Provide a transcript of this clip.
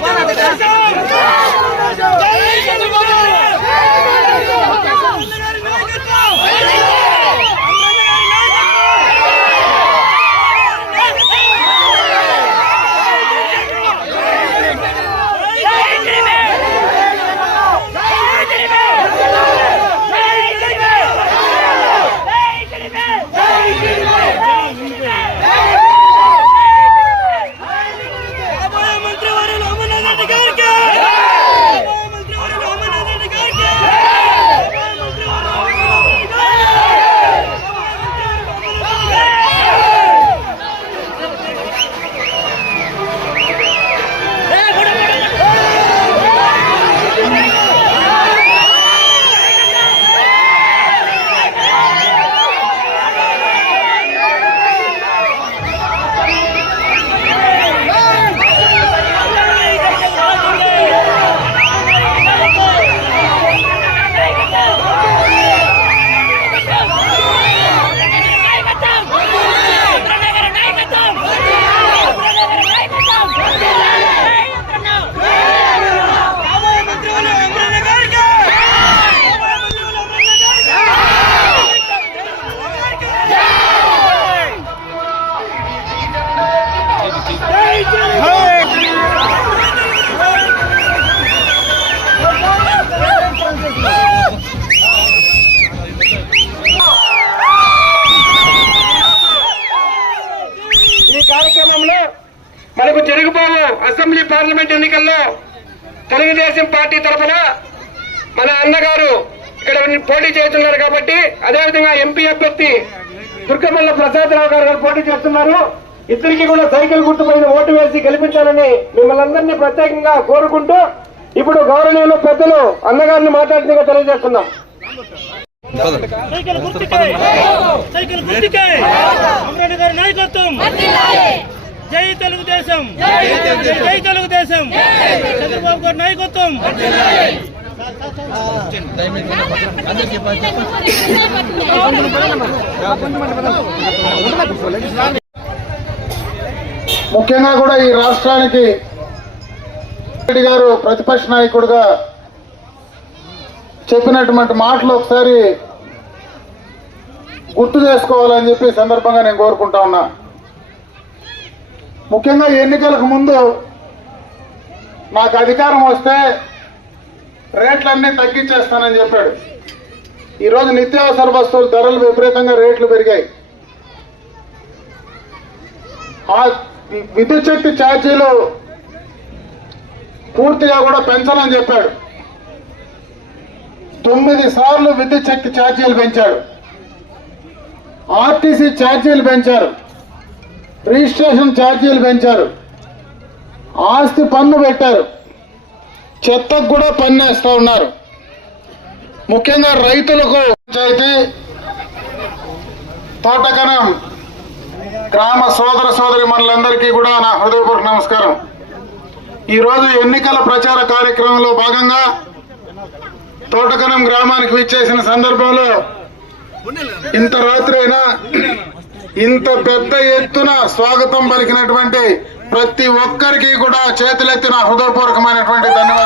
¡Párate! మనకు జరగబోవు. Assembly parliament ఎన్నికల్లో Telugu Desam party తరఫున మన అన్నగారు ఇక్కడ పోటీ చేస్తున్నారు కాబట్టి అదేవిధంగా ఎంపీ అభ్యర్థి దుర్గమల్ల ప్రసాదరావు గారు గారు పోటీ చేస్తున్నారు. ఇద్దరికి కూడా సైకిల్ గుర్తుపైన ఓటు వేసి గెలిపించాలని మిమ్మల్ని అందరినీ ప్రత్యేకంగా కోరుకుంటూ ఇప్పుడు గౌరవనీయులు పెద్దలు అన్నగారిని మాట్లాడుతుందిగా తెలియజేస్తున్నాం. సైకిల్ గుర్తుకే. సైకిల్ గుర్తుకే. గారి నాయకత్వం. జై తెలుగుదేశం. జై తెలుగుదేశం. చంద్రబాబు గారి నాయకత్వం. ముఖ్యంగా కూడా ఈ రాష్ట్రానికి రెడ్డి గారు ప్రతిపక్ష నాయకుడుగా చెప్పినటువంటి మాటలు ఒకసారి గుర్తు చేసుకోవాలని చెప్పి ఈ సందర్భంగా నేను కోరుకుంటా ఉన్నా. ముఖ్యంగా ఎన్నికలకు ముందు నాకు అధికారం వస్తే రేట్లన్నీ తగ్గించేస్తానని చెప్పాడు. ఈరోజు నిత్యావసర వస్తువులు ధరలు విపరీతంగా రేట్లు పెరిగాయి. ఆ విద్యుత్ శక్తి ఛార్జీలు పూర్తిగా కూడా పెంచాలని చెప్పాడు. తొమ్మిది సార్లు విద్యుత్ శక్తి ఛార్జీలు పెంచాడు. ఆర్టీసీ ఛార్జీలు పెంచారు. రిజిస్ట్రేషన్ ఛార్జీలు పెంచారు. ఆస్తి పన్ను పెట్టారు. చెత్తకు కూడా పన్ను వేస్తూ ఉన్నారు. ముఖ్యంగా రైతులకు పంచాయతీ తోటకనం గ్రామ సోదర సోదరి మనులందరికీ కూడా నా హృదయపూర్వక నమస్కారం. ఈరోజు ఎన్నికల ప్రచార కార్యక్రమంలో భాగంగా తోటకనం గ్రామానికి విచ్చేసిన సందర్భంలో ఇంత రాత్రి అయినా ఇంత పెద్ద ఎత్తున స్వాగతం పలికినటువంటి ప్రతి ఒక్కరికి కూడా చేతులెత్తిన హృదయపూర్వకమైనటువంటి ధన్యవాదాలు.